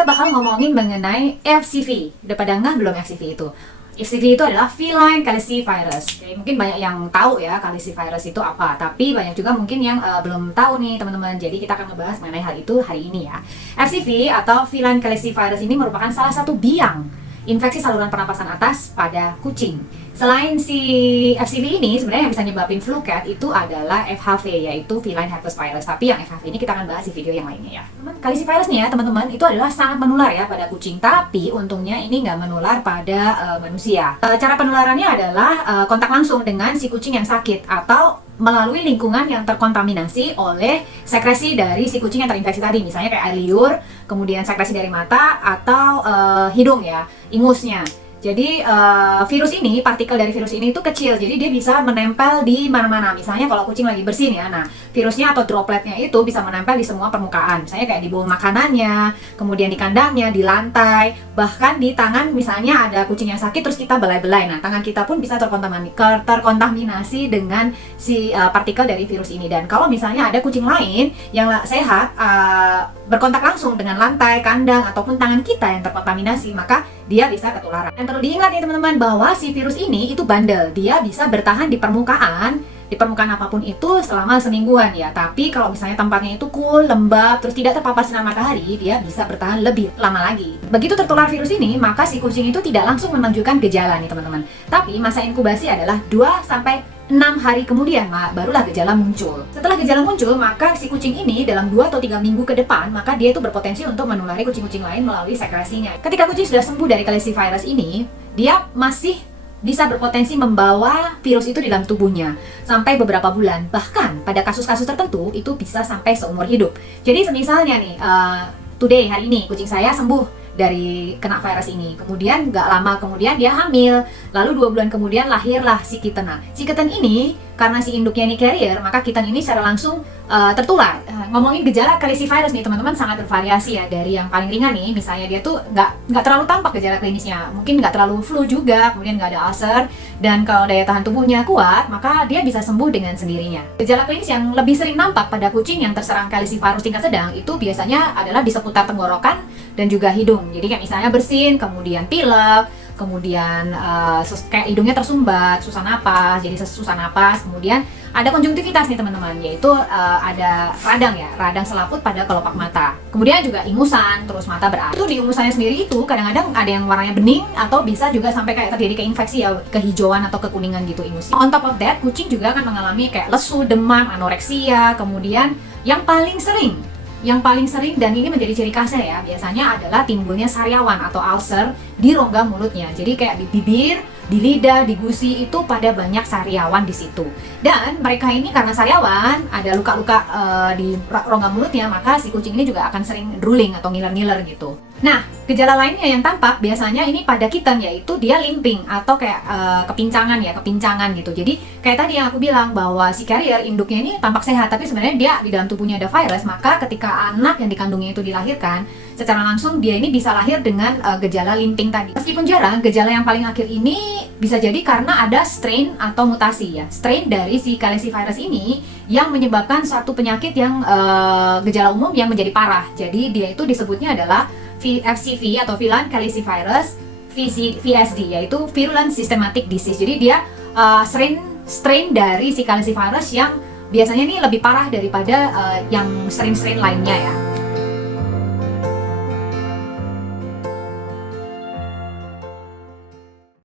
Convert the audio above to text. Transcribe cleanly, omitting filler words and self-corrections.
kita bakal ngomongin mengenai FCV. Udah pada ngeh belum FCV itu? FCV itu adalah feline calicivirus. Oke, mungkin banyak yang tahu ya calicivirus itu apa, tapi banyak juga mungkin yang belum tahu nih teman-teman. Jadi kita akan ngebahas mengenai hal itu hari ini ya. FCV atau feline calicivirus ini merupakan salah satu biang infeksi saluran pernapasan atas pada kucing. Selain si FCV ini, sebenarnya yang bisa nyebabin flu cat itu adalah FHV, yaitu feline herpes virus. Tapi yang FHV ini kita akan bahas di video yang lainnya ya. Calicivirus nih ya teman-teman, itu adalah sangat menular ya pada kucing. Tapi untungnya ini nggak menular pada manusia. Cara penularannya adalah kontak langsung dengan si kucing yang sakit atau melalui lingkungan yang terkontaminasi oleh sekresi dari si kucing yang terinfeksi tadi. Misalnya kayak air liur, kemudian sekresi dari mata atau hidung ya, ingusnya. Jadi virus ini, partikel dari virus ini itu kecil, jadi dia bisa menempel di mana-mana. Misalnya kalau kucing lagi bersin ya, nah virusnya atau dropletnya itu bisa menempel di semua permukaan. Misalnya kayak di bowl makanannya, kemudian di kandangnya, di lantai, bahkan di tangan. Misalnya ada kucing yang sakit terus kita belai-belai, nah tangan kita pun bisa terkontaminasi dengan si partikel dari virus ini. Dan kalau misalnya ada kucing lain yang sehat berkontak langsung dengan lantai, kandang, ataupun tangan kita yang terkontaminasi, maka dia bisa ketularan. Dan perlu diingat nih teman-teman bahwa si virus ini itu bandel. Dia bisa bertahan di permukaan apapun itu selama semingguan ya. Tapi kalau misalnya tempatnya itu cool, lembab, terus tidak terpapar sinar matahari, dia bisa bertahan lebih lama lagi. Begitu tertular virus ini, maka si kucing itu tidak langsung menunjukkan gejala nih teman-teman. Tapi masa inkubasi adalah 2-6 hari kemudian barulah gejala muncul. Setelah gejala muncul, maka si kucing ini dalam 2 atau 3 minggu ke depan, maka dia itu berpotensi untuk menulari kucing-kucing lain melalui sekresinya. Ketika kucing sudah sembuh dari calicivirus ini, dia masih bisa berpotensi membawa virus itu di dalam tubuhnya sampai beberapa bulan. Bahkan pada kasus-kasus tertentu itu bisa sampai seumur hidup. Jadi misalnya nih, hari ini kucing saya sembuh dari kena virus ini, kemudian nggak lama kemudian dia hamil, lalu 2 bulan kemudian lahirlah si kitten. Nah, si kitten ini karena si induknya ini carrier, maka kitten ini secara langsung tertular. Ngomongin gejala calicivirus nih teman-teman, sangat bervariasi ya, dari yang paling ringan nih, misalnya dia tuh nggak terlalu tampak gejala klinisnya, mungkin nggak terlalu flu juga, kemudian nggak ada ulcer, dan kalau daya tahan tubuhnya kuat, maka dia bisa sembuh dengan sendirinya. Gejala klinis yang lebih sering nampak pada kucing yang terserang calicivirus tingkat sedang itu biasanya adalah di seputar tenggorokan dan juga hidung. Jadi kayak misalnya bersin, kemudian pilek, kemudian kayak hidungnya tersumbat, susah napas, jadi susah napas, kemudian ada konjungtivitas nih teman-teman, yaitu ada radang selaput pada kelopak mata. Kemudian juga ingusan, terus mata berair. Itu di ingusannya sendiri itu kadang-kadang ada yang warnanya bening atau bisa juga sampai kayak terjadi keinfeksi ya, kehijauan atau kekuningan gitu ingusnya. On top of that, kucing juga akan mengalami kayak lesu, demam, anoreksia, kemudian yang paling sering dan ini menjadi ciri khasnya ya, biasanya adalah timbulnya sariawan atau ulcer di rongga mulutnya. Jadi kayak di bibir, di lidah, di gusi itu pada banyak sariawan di situ. Dan mereka ini karena sariawan, ada luka-luka di rongga mulutnya, maka si kucing ini juga akan sering drooling atau ngiler-ngiler gitu. Nah, gejala lainnya yang tampak biasanya ini pada kitten, yaitu dia limping atau kayak kepincangan gitu. Jadi kayak tadi yang aku bilang bahwa si carrier induknya ini tampak sehat, tapi sebenarnya dia di dalam tubuhnya ada virus. Maka ketika anak yang dikandungnya itu dilahirkan, secara langsung dia ini bisa lahir dengan gejala limping tadi. Meskipun jarang, gejala yang paling akhir ini bisa jadi karena ada strain atau mutasi ya. Strain dari si calicivirus ini yang menyebabkan suatu penyakit yang gejala umum yang menjadi parah. Jadi dia itu disebutnya adalah FCV atau feline calicivirus VSD, yaitu virulent systematic disease. Jadi dia strain dari si calicivirus yang biasanya ini lebih parah daripada yang strain lainnya ya.